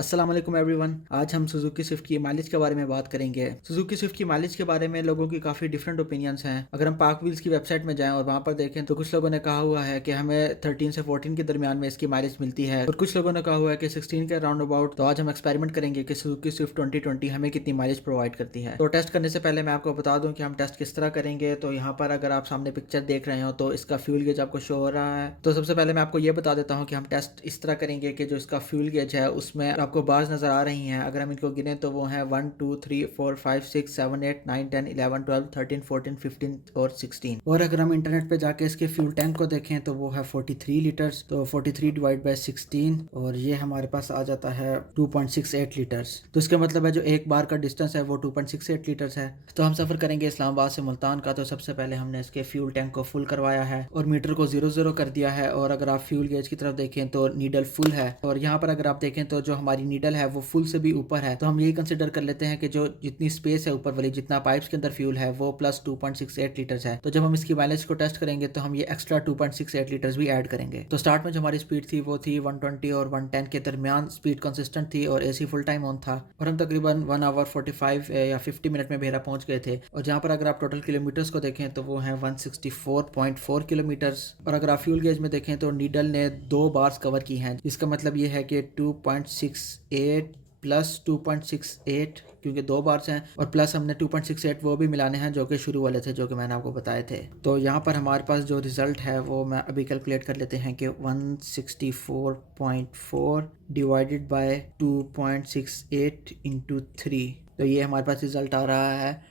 अस्सलाम वालेकुम एवरीवन। आज हम सुजुकी स्विफ्ट की माइलेज के बारे में बात करेंगे। सुजुकी स्विफ्ट की माइलेज के बारे में लोगों की काफ़ी डिफरेंट ओपिनियंस हैं। अगर हम पाक व्हील्स की वेबसाइट में जाएं और वहां पर देखें तो कुछ लोगों ने कहा हुआ है कि हमें 13 से 14 के दरमियान में इसकी माइलेज मिलती है और कुछ लोगों ने कहा हुआ है कि 16 के राउंड अबाउट। तो आज हम एक्सपेरिमेंट करेंगे कि सुजुकी स्विफ्ट 2020 हमें कितनी माइलेज प्रोवाइड करती है। तो टेस्ट करने से पहले मैं आपको बता दूं कि हम टेस्ट किस तरह करेंगे। तो यहाँ पर अगर आप सामने पिक्चर देख रहे हो तो इसका फ्यूल गेज आपको शो हो रहा है। तो सबसे पहले मैं आपको ये बता देता हूँ कि हम टेस्ट इस तरह करेंगे कि जो इसका फ्यूल गेज है उसमें आपको बार्स नजर आ रही हैं। अगर हम इनको गिने तो वो हैं 1 2 3 4 5 6 7 8 9 10 11 12 13 14 15 और 16। और अगर हम इंटरनेट पे जाके इसके फ्यूल टैंक को देखें तो वो है 43 लीटर्स। तो 43 डिवाइड बाय 16 और ये हमारे पास आ जाता है 2.68 लीटर्स। तो इसका मतलब है जो एक बार का डिस्टेंस है वो 2.68 लीटर्स है। तो हम सफ़र करेंगे इस्लामाबाद से मुल्तान का। तो सबसे पहले हमने इसके फ्यूल टैंक को फुल करवाया है और मीटर को 0 कर दिया है। और अगर आप फ्यूल गेज की तरफ देखें तो नीडल फुल है और यहाँ पर अगर आप देखें तो जो हमारी नीडल है वो फुल से भी ऊपर है। तो हम यही कंसिडर कर लेते हैं कि जो जितनी स्पेस है ऊपर वाली, जितना पाइप्स के अंदर फ्यूल है वो प्लस 2.68 लीटर्स है। तो जब हम इसकी माइलेज को टेस्ट करेंगे तो हम ये एक्स्ट्रा 2.68 लीटर्स भी ऐड करेंगे। तो स्टार्ट में जो हमारी स्पीड थी वो थी 120 और 110 के दरमियान। स्पीड कंसिस्टेंट थी और एसी फुल टाइम ऑन था और हम तकरीबन 1 आवर 45 या 50 मिनट में बेहरा पहुंच गए थे। और जहाँ पर अगर आप टोटल किलोमीटर्स को देखें तो वो है 164.4 किलोमीटर्स। और अगर आप फ्यूल गेज में देखें तो नीडल ने 2 बार्स कवर की हैं, जिसका मतलब ये है कि 2.68 प्लस 2.68 क्योंकि 2 बार्स हैं और प्लस हमने 2.68 वो भी मिलाने हैं जो कि शुरू वाले थे, जो कि मैंने आपको बताए थे। तो यहाँ पर हमारे पास जो रिज़ल्ट है वो मैं अभी कैलकुलेट कर लेते हैं कि 164.4 डिवाइडेड बाय 2.68 इंटू 3। तो ये हमारे पास रिज़ल्ट आ रहा है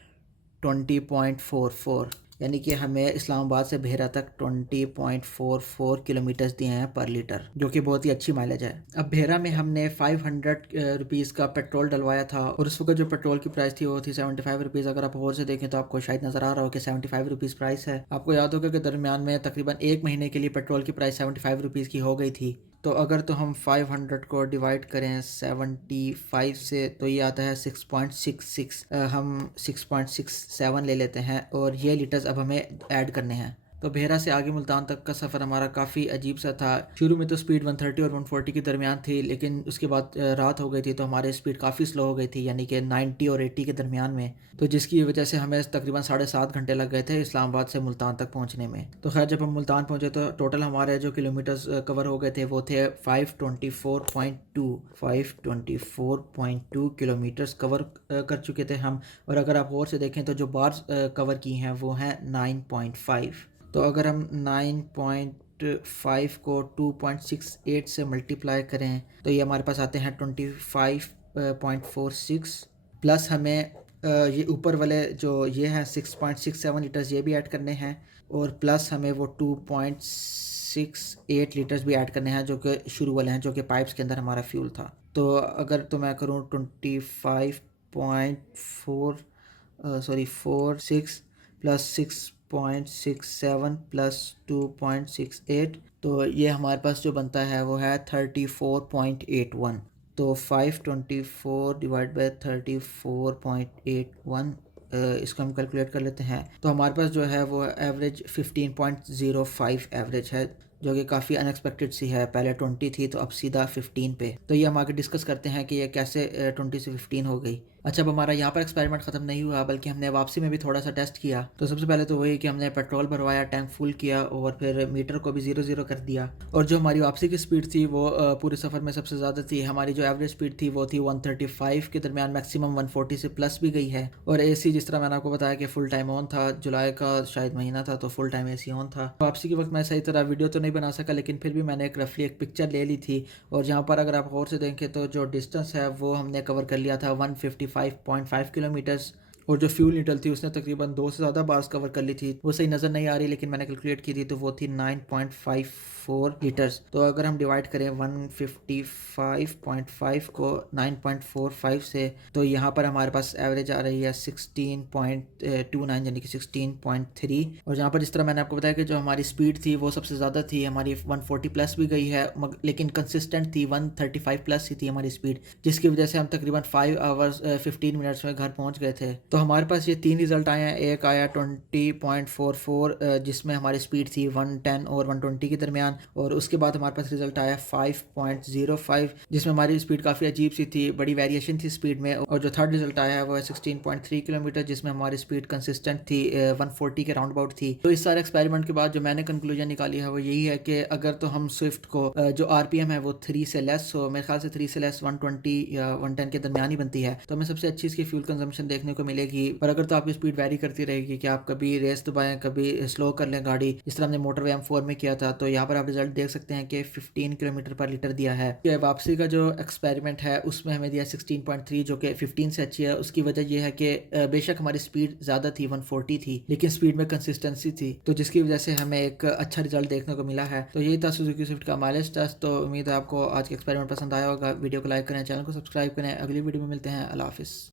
20.44, यानी कि हमें इस्लामाबाद से भेरा तक 20.44 किलोमीटर्स दिए हैं पर लीटर, जो कि बहुत ही अच्छी माइलेज है। अब भेरा में हमने 500 रुपीज़ का पेट्रोल डलवाया था और उस वक्त जो पेट्रोल की प्राइस थी वो थी 75 रुपीज़। अगर आप और से देखें तो आपको शायद नज़र आ रहा हो कि 75 रुपीज़ प्राइस है। आपको याद होगा कि दरमियान में तकरीबन 1 महीने के लिए पेट्रोल की प्राइस 75 रुपीज़ की हो गई थी। तो अगर तो हम 500 को डिवाइड करें 75 से तो ये आता है 6.66। हम 6.67 ले लेते हैं और ये लीटर्स अब हमें ऐड करने हैं। तो भेरा से आगे मुल्तान तक का सफ़र हमारा काफ़ी अजीब सा था। शुरू में तो स्पीड 130 और 140 के दरमियान थी, लेकिन उसके बाद रात हो गई थी तो हमारी स्पीड काफ़ी स्लो हो गई थी, यानी कि 90 और 80 के दरमियान में। तो जिसकी वजह से हमें तकरीबन 7.5 घंटे लग गए थे इस्लामाबाद से मुल्तान तक पहुंचने में। तो खैर जब हम मुल्तान पहुंचे तो टोटल हमारे जो किलोमीटर्स कवर हो गए थे वो थे 524.2 किलोमीटर्स कवर कर चुके थे हम। और अगर आप और से देखें तो जो बार्स कवर की हैं वो हैं 9.5। तो अगर हम 9.5 को 2.68 से मल्टीप्लाई करें तो ये हमारे पास आते हैं 25.46 प्लस हमें ये ऊपर वाले जो ये हैं 6.67 लीटर्स ये भी ऐड करने हैं और प्लस हमें वो 2.68 लीटर्स भी ऐड करने हैं जो कि शुरू वाले हैं, जो कि पाइप्स के अंदर हमारा फ्यूल था। तो अगर तो मैं करूँ 46 प्लस 6.67 प्लस 2.68 तो ये हमारे पास जो बनता है वो है 34.81। तो 524 डिवाइड बाय 34.81 इसको हम कैलकुलेट कर लेते हैं। तो हमारे पास जो है वो एवरेज 15.05 एवरेज है, जो कि काफ़ी अनएक्सपेक्टेड सी है। पहले 20 थी तो अब सीधा 15 पे। तो ये हम आगे डिस्कस करते हैं कि ये कैसे 20 से 15 हो गई। अच्छा, अब हमारा यहाँ पर एक्सपेरिमेंट ख़त्म नहीं हुआ बल्कि हमने वापसी में भी थोड़ा सा टेस्ट किया। तो सबसे पहले तो वही कि हमने पेट्रोल भरवाया, टैंक फुल किया और फिर मीटर को भी 0 कर दिया। और जो हमारी वापसी की स्पीड थी वो पूरे सफ़र में सबसे ज़्यादा थी। हमारी जो एवरेज स्पीड थी वो थी 135 के दरमियान, मैक्सिमम 140 से प्लस भी गई है। और एसी जिस तरह मैंने आपको बताया कि फुल टाइम ऑन था, जुलाई का शायद महीना था तो फुल टाइम एसी ऑन था। वापसी के वक्त मैं सही तरह वीडियो तो नहीं बना सका, लेकिन फिर भी मैंने एक रफली एक पिक्चर ले ली थी। और जहाँ पर अगर आप गौर से देखें तो जो डिस्टेंस है वो हमने कवर कर लिया था 155.5 किलोमीटर्स। और जो फ्यूल नीडल थी उसने तकरीबन 2 से ज़्यादा बार्स कवर कर ली थी। वो सही नज़र नहीं आ रही लेकिन मैंने कैलकुलेट की थी तो वो थी 9.54 लीटर्स। तो अगर हम डिवाइड करें 155.5 को 9.45 से तो यहाँ पर हमारे पास एवरेज आ रही है 16.29 यानी कि 16.3। और जहाँ पर जिस तरह मैंने आपको बताया कि जो हमारी स्पीड थी वो सबसे ज़्यादा थी, हमारी 140 प्लस भी गई है, लेकिन कंसिस्टेंट थी 135 प्लस ही थी हमारी स्पीड, जिसकी वजह से हम तकरीबन 5 आवर्स 15 मिनट्स में घर पहुँच गए थे। तो हमारे पास ये 3 रिज़ल्ट आए हैं। एक आया 20.44 जिसमें हमारी स्पीड थी 110 और 120 के दरमियान, और उसके बाद हमारे पास रिज़ल्ट आया 5.05 जिसमें हमारी स्पीड काफ़ी अजीब सी थी, बड़ी वेरिएशन थी स्पीड में। और जो थर्ड रिज़ल्ट आया है वो है 16.3 किलोमीटर जिसमें हमारी स्पीड कंसिस्टेंट थी 140 के राउंड अबाउट थी। तो इस सारे एक्सपेरिमेंट के बाद जो मैंने कंक्लूजन निकाली है वो यही है कि अगर तो हम स्विफ्ट को जो आरपीएम है वो 3 से लेस हो, मेरे ख्याल से 3 से लेस 120 या 110 के दरमियान ही बनती है, तो हमें सबसे अच्छी इसकी फ्यूल कंजम्पशन देखने को मिलेगी। पर अगर तो आपकी स्पीड वेरी करती रहेगी कि आप कभी रेस दबाएं, कभी स्लो कर लें गाड़ी, जिस तरह हमने मोटरवे M4 में किया था, तो यहाँ पर आप रिजल्ट देख सकते हैं कि 15 किलोमीटर पर लीटर दिया है। वापसी का जो एक्सपेरिमेंट है उसमें हमें दिया 16.3 जो कि 15 से अच्छी है। उसकी वजह यह है कि बेशक हमारी स्पीड ज़्यादा थी, 140 थी, लेकिन स्पीड में कंसिस्टेंसी थी, तो जिसकी वजह से हमें एक अच्छा रिजल्ट देखने को मिला है। तो यही था सुजुकी स्विफ्ट का माइलेज टेस्ट। तो उम्मीद है आपको आज का एक्सपेरिमेंट पसंद आया होगा। वीडियो को लाइक करें, चैनल को सब्सक्राइब करें। अगली वीडियो में मिलते हैं। अल्लाह हाफिज़।